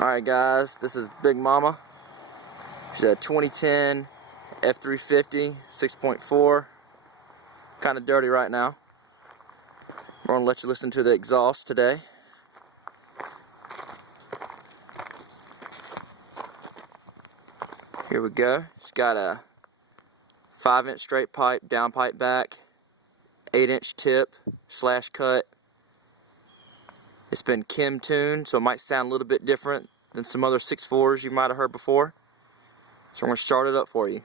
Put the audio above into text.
Alright guys, this is Big Mama. She's a 2010 F350 6.4. Kind of dirty right now. We're going to let you listen to the exhaust today. Here we go. She's got a 5-inch straight pipe, down pipe back, 8-inch tip, slash cut. It's been KEM tuned, so it might sound a little bit different than some other 6.4s you might have heard before. So I'm going to start it up for you.